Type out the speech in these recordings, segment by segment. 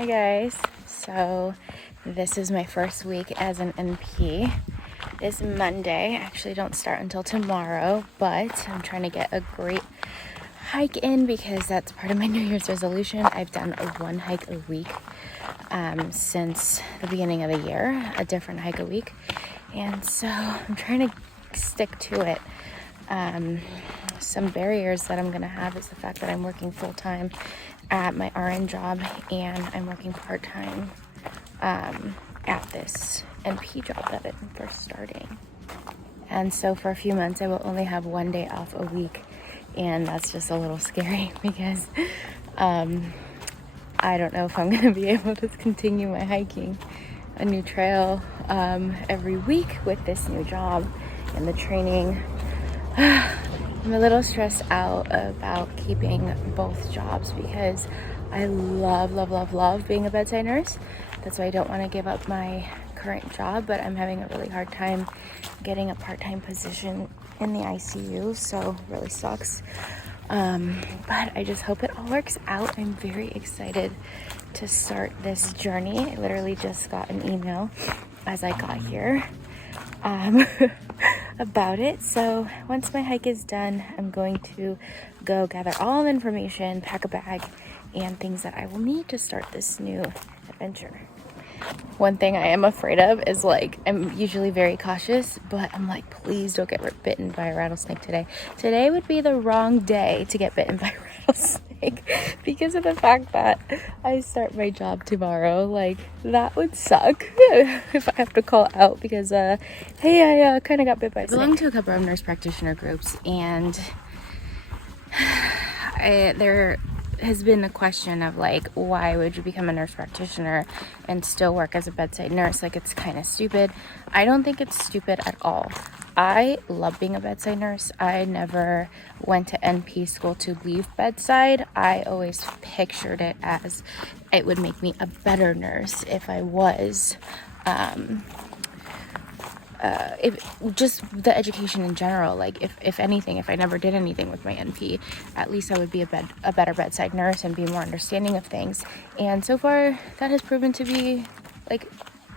Hi guys, so this is my first week as an NP. This Monday, I actually don't start until tomorrow, but I'm trying to get a great hike in because that's part of my New Year's resolution. I've done one hike a week since the beginning of the year, a different hike a week, and so I'm trying to stick to it. Some barriers that I'm going to have is the fact that I'm working full-time at my RN job and I'm working part-time at this NP job that I'm first starting. And so for a few months I will only have one day off a week, and that's just a little scary because I don't know if I'm going to be able to continue my hiking a new trail every week with this new job and the training. I'm a little stressed out about keeping both jobs because I love being a bedside nurse. That's why I don't want to give up my current job, but I'm having a really hard time getting a part-time position in the ICU, so it really sucks. But I just hope it all works out. I'm very excited to start this journey. I literally just got an email as I got here about it. So once my hike is done, I'm going to go gather all the information, pack a bag, and things that I will need to start this new adventure. One thing I am afraid of is, I'm usually very cautious, but I'm like, please don't get bitten by a rattlesnake today. Today would be the wrong day to get bitten by a rattlesnake because of the fact that I start my job tomorrow. That would suck if I have to call out because, hey, I kind of got bit by a snake. I belong to a couple of nurse practitioner groups, and there has been a question of why would you become a nurse practitioner and still work as a bedside nurse? It's kind of stupid. I don't think it's stupid at all. I love being a bedside nurse. I never went to NP school to leave bedside. I always pictured it as it would make me a better nurse if I was just the education in general. If anything, if I never did anything with my NP, at least I would be a better bedside nurse and be more understanding of things. And so far that has proven to be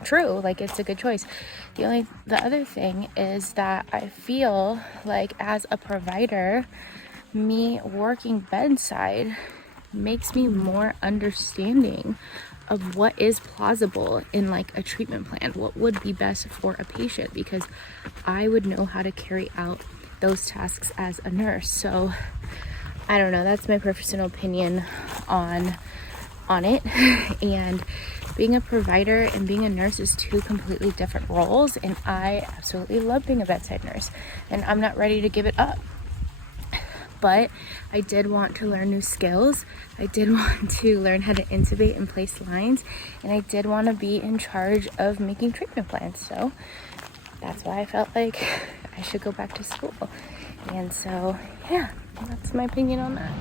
true. It's a good choice. The other thing is that I feel as a provider, me working bedside makes me more understanding of what is plausible in a treatment plan, what would be best for a patient, because I would know how to carry out those tasks as a nurse. So I don't know, that's my personal opinion on it. And being a provider and being a nurse is two completely different roles, and I absolutely love being a bedside nurse and I'm not ready to give it up. But I did want to learn new skills. I did want to learn how to intubate and place lines. And I did want to be in charge of making treatment plans. So that's why I felt like I should go back to school. And so, yeah, that's my opinion on that.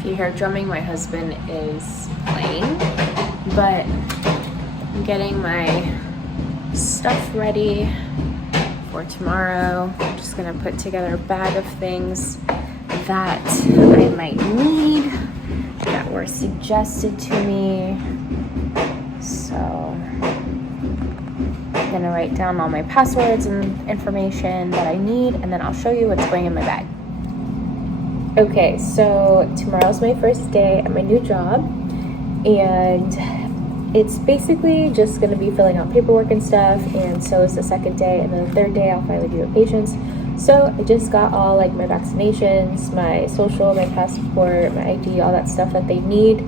If you hear drumming, my husband is playing. But I'm getting my stuff ready for tomorrow. I'm just going to put together a bag of things that I might need that were suggested to me. So I'm gonna write down all my passwords and information that I need, and then I'll show you what's going in my bag. Okay, so tomorrow's my first day at my new job, and it's basically just gonna be filling out paperwork and stuff, and so is the second day, and then the third day I'll finally be with patients. So I just got all my vaccinations, my social, my passport, my ID, all that stuff that they need.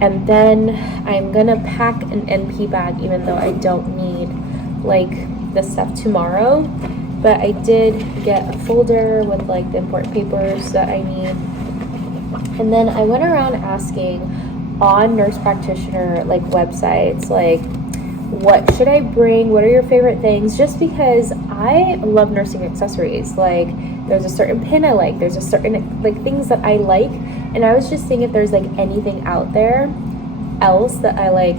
And then I'm gonna pack an NP bag, even though I don't need the stuff tomorrow. But I did get a folder with the important papers that I need. And then I went around asking on nurse practitioner websites, what should I bring? What are your favorite things? Just because I love nursing accessories. There's a certain pin I like. There's a certain things that I like. And I was just seeing if there's anything out there else that I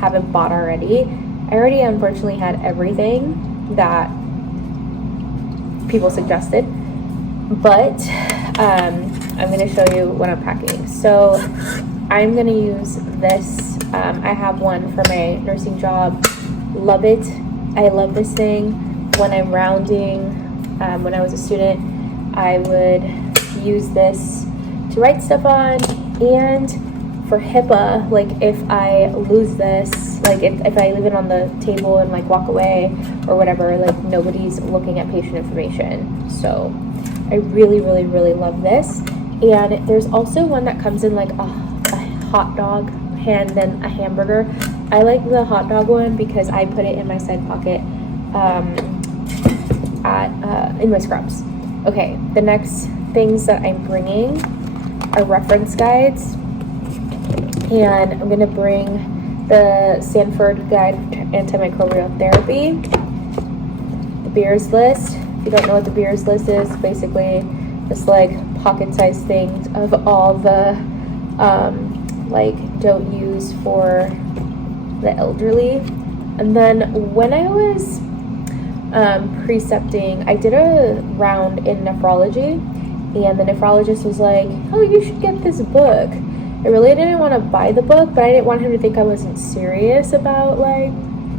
haven't bought already. I already unfortunately had everything that people suggested. But I'm going to show you what I'm packing. So I'm going to use this I have one for my nursing job. Love it. I love this thing. When I'm rounding, when I was a student, I would use this to write stuff on. And for HIPAA, like if I lose this, like if I leave it on the table and like walk away or whatever, like nobody's looking at patient information. So I really, really, really love this. And there's also one that comes in like a hot dog and then a hamburger. I like the hot dog one because I put it in my side pocket in my scrubs. Okay, the next things that I'm bringing are reference guides. And I'm going to bring the Sanford Guide to Antimicrobial Therapy, the Beers List. If you don't know what the Beers List is, basically just like pocket-sized things of all the like don't use for the elderly. And then when I was precepting, I did a round in nephrology, and the nephrologist was like, oh, you should get this book. I really didn't want to buy the book, but I didn't want him to think I wasn't serious about like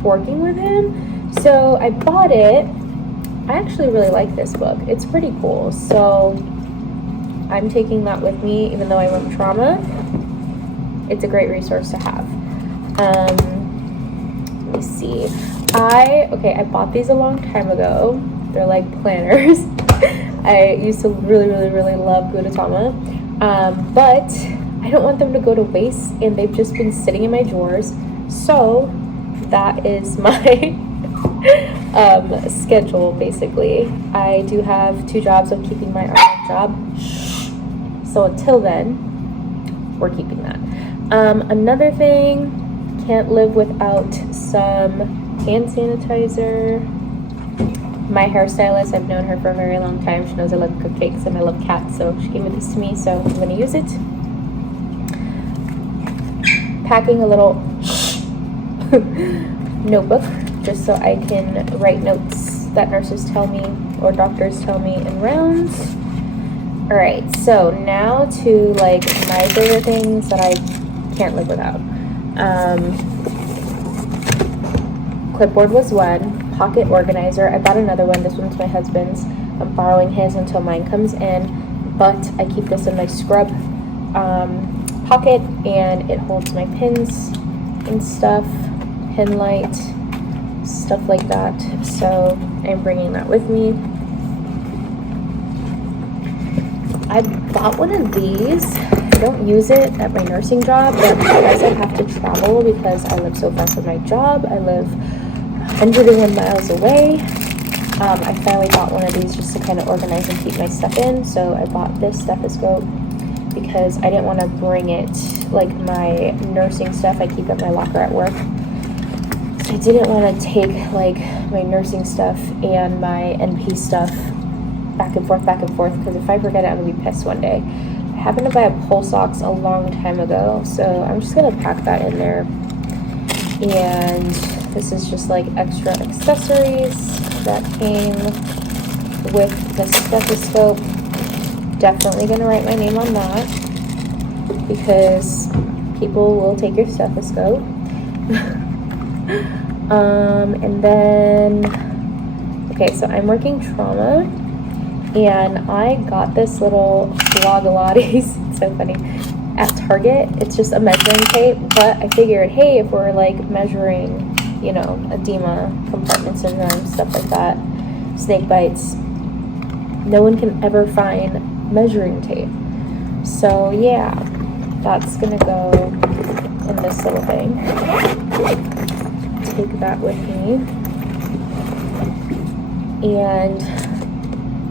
working with him. So I bought it. I actually really like this book. It's pretty cool. So I'm taking that with me, even though I love trauma. It's a great resource to have. Let me see. I bought these a long time ago. They're like planners. I used to really, really, really love Gudetama. But I don't want them to go to waste, and they've just been sitting in my drawers. So that is my schedule, basically. I do have 2 jobs. I'm keeping my RN job. So until then, we're keeping that. Another thing, can't live without some hand sanitizer. My hairstylist, I've known her for a very long time. She knows I love cupcakes and I love cats, so she gave this to me, so I'm going to use it. Packing a little notebook just so I can write notes that nurses tell me or doctors tell me in rounds. All right, so now to like my favorite things that I can't live without. Clipboard was one. Pocket organizer. I bought another one. This one's my husband's. I'm borrowing his until mine comes in, but I keep this in my scrub pocket, and it holds my pins and stuff, pin light, stuff like that. So I'm bringing that with me. I bought one of these. I don't use it at my nursing job, but because I have to travel because I live so far from my job, I live 101 miles away. I finally bought one of these just to kind of organize and keep my stuff in. So I bought this stethoscope because I didn't want to bring it, like my nursing stuff I keep at my locker at work. So I didn't want to take like my nursing stuff and my NP stuff back and forth, because if I forget it, I'm going to be pissed one day. I happened to buy a pulse ox a long time ago, so I'm just going to pack that in there. And this is just like extra accessories that came with the stethoscope. Definitely going to write my name on that because people will take your stethoscope. And then, okay, so I'm working trauma, and I got this little Flogilates, it's so funny, at Target. It's just a measuring tape, but I figured, hey, if we're like measuring, you know, edema, compartment syndrome, stuff like that, snake bites, no one can ever find measuring tape. So yeah, that's gonna go in this little thing. Take that with me. And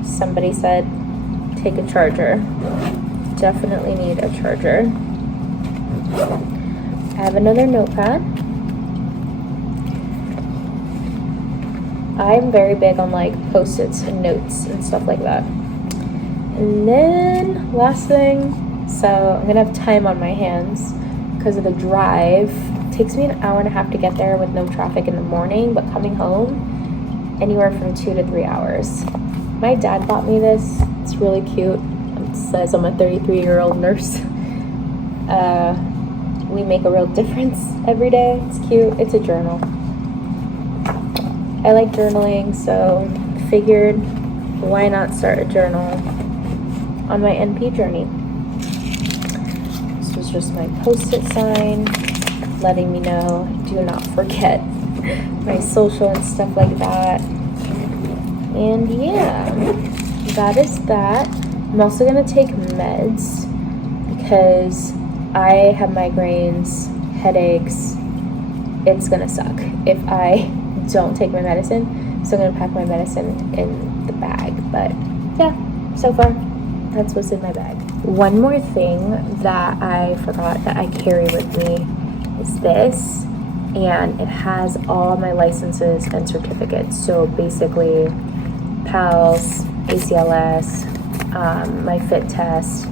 somebody said take a charger. Definitely need a charger. I have another notepad. I'm very big on like post-its and notes and stuff like that. And then last thing, so I'm gonna have time on my hands because of the drive. It takes me an hour and a half to get there with no traffic in the morning, but coming home, anywhere from 2 to 3 hours. My dad bought me this. It's really cute. It says I'm a 33-year-old nurse. we make a real difference every day. It's cute. It's a journal. I like journaling, so figured why not start a journal on my NP journey. This was just my post-it sign letting me know, do not forget my social and stuff like that. And yeah, that is that. I'm also gonna take meds because I have migraines, headaches. It's gonna suck if I don't take my medicine. So I'm gonna pack my medicine in the bag. But yeah, so far that's what's in my bag. One more thing that I forgot that I carry with me is this, and it has all my licenses and certificates. So basically PALS, ACLS, my fit test,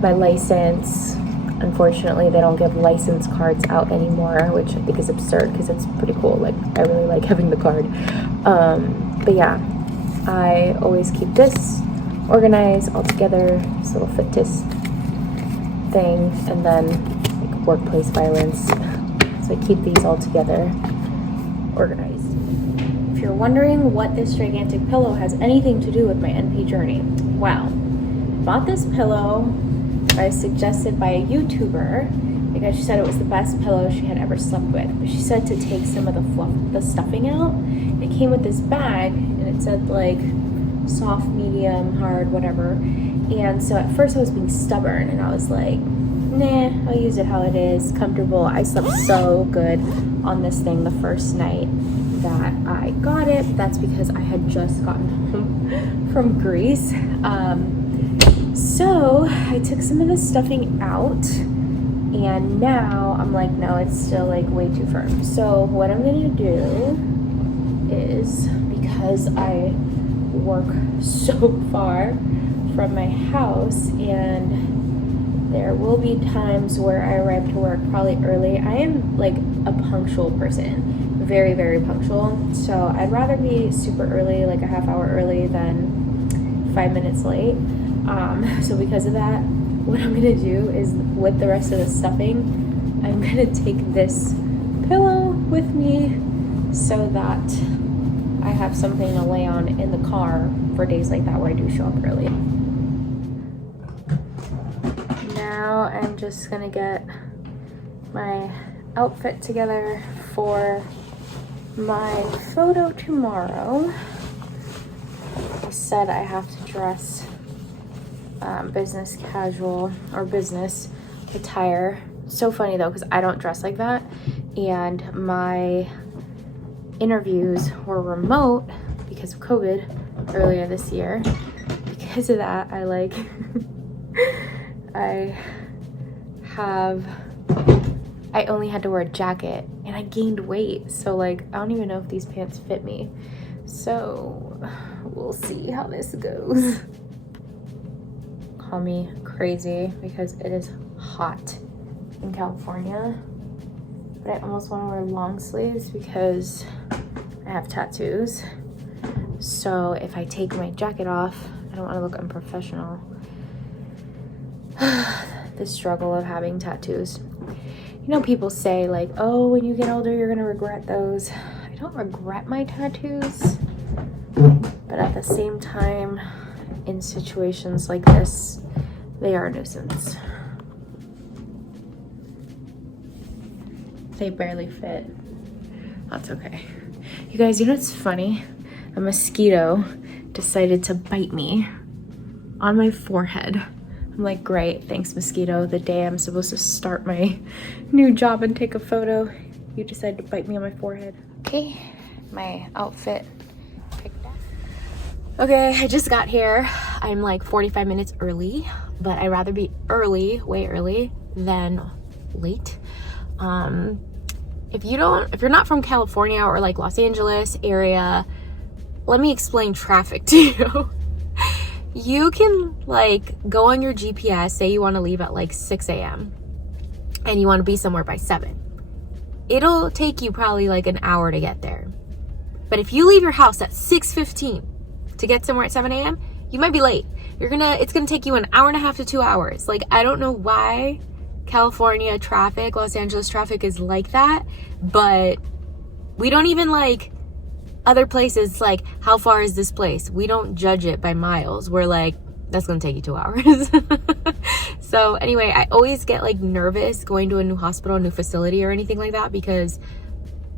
my license. Unfortunately, they don't give license cards out anymore, which I think is absurd because it's pretty cool. Like, I really like having the card. But yeah, I always keep this organized all together, this little fit test thing, and then like workplace violence. So I keep these all together, organized. If you're wondering what this gigantic pillow has anything to do with my NP journey, well, I bought this pillow. I was suggested by a YouTuber because she said it was the best pillow she had ever slept with. But she said to take some of the stuffing out. It came with this bag, and it said like soft, medium, hard, whatever. And so at first I was being stubborn, and I was like, nah, I'll use it how it is, comfortable. I slept so good on this thing the first night that I got it. That's because I had just gotten home from Greece. So I took some of the stuffing out, and now I'm like, no, it's still like way too firm. So what I'm gonna do is, because I work so far from my house and there will be times where I arrive to work probably early. I am like a punctual person, very, very punctual. So I'd rather be super early, like a half hour early, than 5 minutes late. So because of that, what I'm gonna do is, with the rest of the stuffing, I'm gonna take this pillow with me so that I have something to lay on in the car for days like that where I do show up early. Now I'm just gonna get my outfit together for my photo tomorrow. I said I have to dress business casual or business attire. So funny though, because I don't dress like that, and my interviews were remote because of COVID earlier this year. Because of that, I like I only had to wear a jacket, and I gained weight, so like I don't even know if these pants fit me. So we'll see how this goes. Call me crazy because it is hot in California, but I almost want to wear long sleeves because I have tattoos. So if I take my jacket off, I don't want to look unprofessional. The struggle of having tattoos. You know, people say like, oh, when you get older, you're gonna regret those. I don't regret my tattoos, but at the same time, in situations like this, they are a nuisance. They barely fit. That's okay. You guys, you know what's funny? A mosquito decided to bite me on my forehead. I'm like, great, thanks mosquito. The day I'm supposed to start my new job and take a photo, you decided to bite me on my forehead. Okay, my outfit picked up. Okay, I just got here. I'm like 45 minutes early, but I'd rather be early, way early, than late. If you're not from California or like Los Angeles area, let me explain traffic to you. You can like go on your GPS, say you want to leave at like 6 a.m. and you want to be somewhere by 7. It'll take you probably like an hour to get there. But if you leave your house at 6:15 to get somewhere at 7 a.m., you might be late. It's gonna take you an hour and a half to 2 hours. Like, I don't know why California traffic, Los Angeles traffic is like that, but we don't even like other places. Like, how far is this place? We don't judge it by miles. We're like, that's gonna take you 2 hours. So anyway, I always get like nervous going to a new hospital, new facility or anything like that, because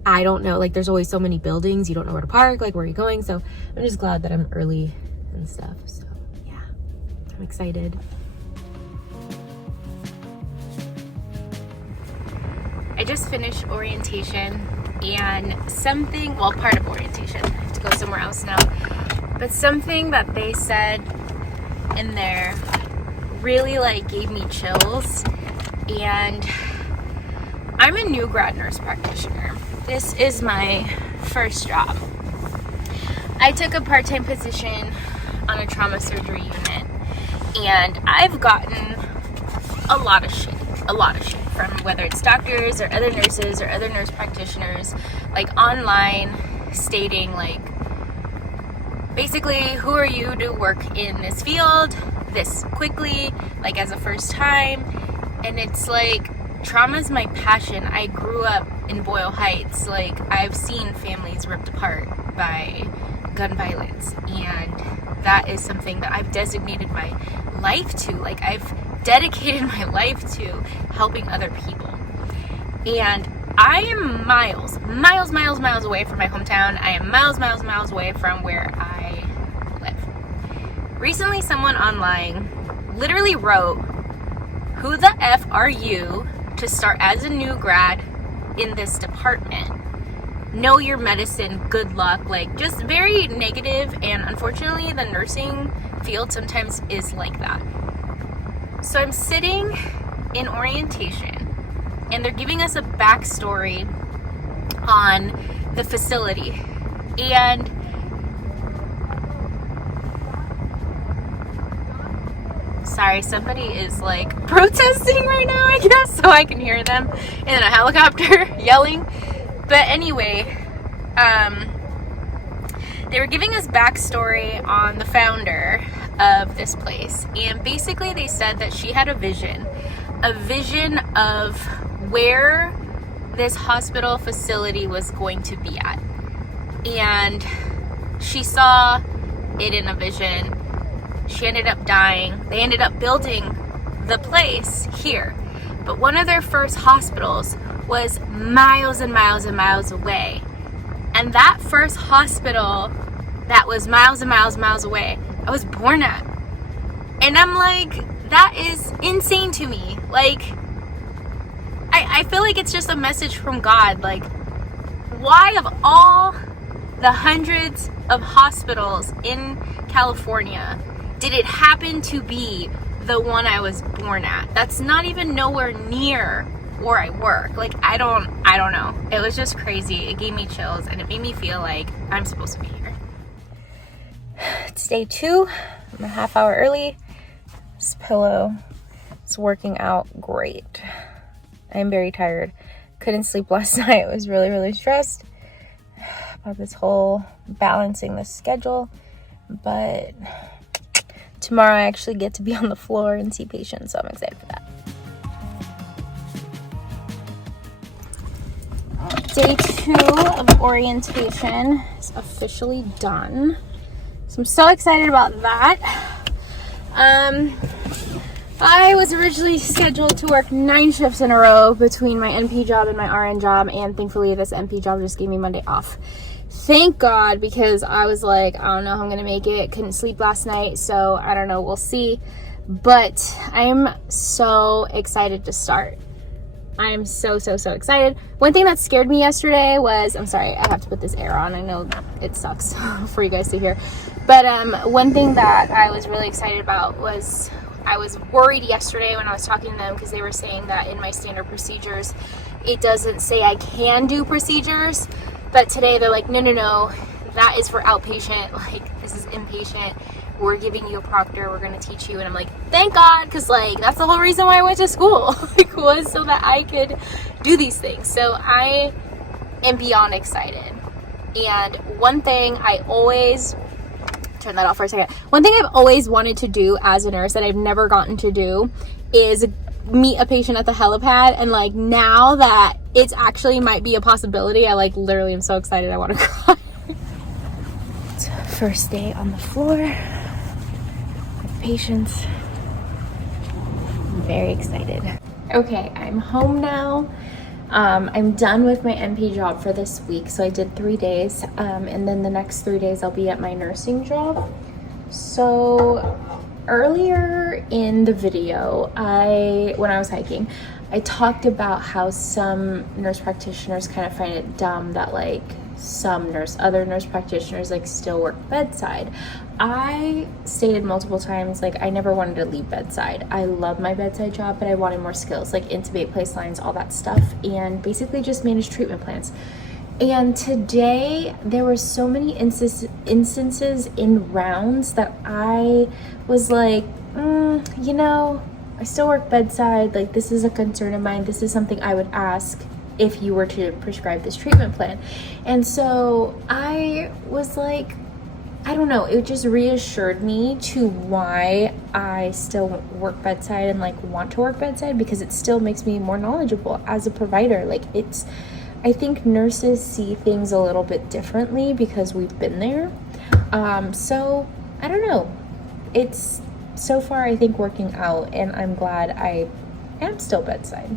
I don't know, like there's always so many buildings, you don't know where to park, like where are you going? So I'm just glad that I'm early and stuff. So yeah, I'm excited. I just finished orientation, and part of orientation, I have to go somewhere else now, but something that they said in there really like gave me chills. And I'm a new grad nurse practitioner. This is my first job. I took a part-time position on a trauma surgery unit, and I've gotten a lot of shit from whether it's doctors or other nurses or other nurse practitioners, like online, stating like, basically, who are you to work in this field this quickly, like as a first time? And it's like, trauma's my passion. I grew up in Boyle Heights. Like, I've seen families ripped apart by gun violence, and that is something that I've designated my life to. Like, I've dedicated my life to helping other people. And I am miles away from my hometown. I am miles away from where I live. Recently, someone online literally wrote, "Who the F are you to start as a new grad in this department? Know your medicine, good luck." Like, just very negative, and unfortunately the nursing field sometimes is like that. So I'm sitting in orientation, and they're giving us a backstory on the facility. And sorry, somebody is like protesting right now, I guess, so I can hear them, and then a helicopter yelling. But anyway, they were giving us backstory on the founder of this place, and basically they said that she had a vision of where this hospital facility was going to be at, and she saw it in a vision. She ended up dying. They ended up building the place here, but one of their first hospitals was miles and miles away. And that first hospital that was miles and miles away, I was born at. And I'm like, that is insane to me. Like, I feel like it's just a message from God. Like, why of all the hundreds of hospitals in California did it happen to be the one I was born at? That's not even nowhere near where I work. Like, I don't know. It was just crazy. It gave me chills, and it made me feel like I'm supposed to be here. It's day 2. I'm a half hour early. This pillow is working out great. I am very tired. Couldn't sleep last night. I was really stressed about this whole balancing the schedule. But tomorrow I actually get to be on the floor and see patients, so I'm excited for that. Day 2 of orientation is officially done. So I'm so excited about that. I was originally scheduled to work 9 shifts in a row between my NP job and my RN job, and thankfully this NP job just gave me Monday off. Thank God, because I was like, I don't know how I'm gonna make it. Couldn't sleep last night, so I don't know, we'll see. But I'm so excited to start. I am so excited. One thing that scared me yesterday was, I'm sorry, I have to put this air on. I know it sucks for you guys to hear. But one thing that I was really excited about was, I was worried yesterday when I was talking to them, because they were saying that in my standard procedures, it doesn't say I can do procedures. But today they're like, no, that is for outpatient. Like, this is inpatient. We're giving you a proctor. We're going to teach you. And I'm like, thank God, because like, that's the whole reason why I went to school. Like, was so that I could do these things. So I am beyond excited. And one thing I always, turn that off for a second. One thing I've always wanted to do as a nurse that I've never gotten to do is meet a patient at the helipad, and like now that it's actually might be a possibility, I like literally am so excited I want to cry. It's first day on the floor with patients. I'm very excited. Okay, I'm home now. I'm done with my NP job for this week, so I did 3 days, and then the next 3 days I'll be at my nursing job. So earlier in the video, when I was hiking, I talked about how some nurse practitioners kind of find it dumb that like other nurse practitioners like still work bedside. I stated multiple times like I never wanted to leave bedside. I love my bedside job, but I wanted more skills like intubate, place lines, all that stuff, and basically just manage treatment plans. And today there were so many instances in rounds that I was like, you know, I still work bedside. Like, this is a concern of mine. This is something I would ask if you were to prescribe this treatment plan. And so I was like, I don't know, it just reassured me to why I still work bedside and like want to work bedside, because it still makes me more knowledgeable as a provider. Like, I think nurses see things a little bit differently because we've been there. So I don't know, it's so far I think working out, and I'm glad I am still bedside.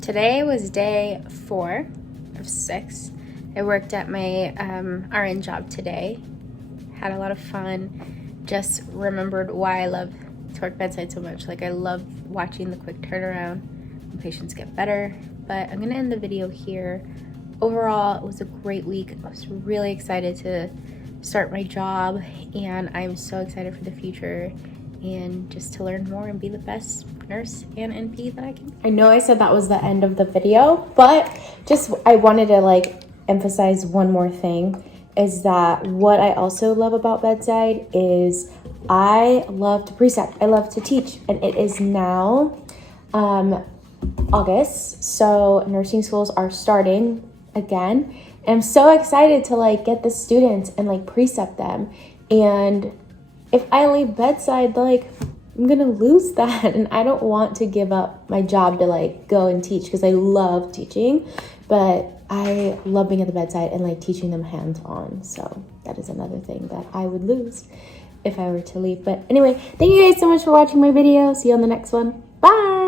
Today was day 4 of 6. I worked at my RN job today. Had a lot of fun. Just remembered why I love to work bedside so much. Like, I love watching the quick turnaround when patients get better. But I'm gonna end the video here. Overall, it was a great week. I was really excited to start my job, and I'm so excited for the future and just to learn more and be the best nurse and NP that I can. I know I said that was the end of the video, but just I wanted to like emphasize one more thing, is that what I also love about bedside is I love to precept. I love to teach, and it is now August, so nursing schools are starting again, and I'm so excited to like get the students and like precept them. And if I leave bedside, like, I'm gonna lose that, and I don't want to give up my job to like go and teach, because I love teaching, but I love being at the bedside and like teaching them hands-on. So that is another thing that I would lose if I were to leave. But anyway, thank you guys so much for watching my video. See you on the next one. Bye.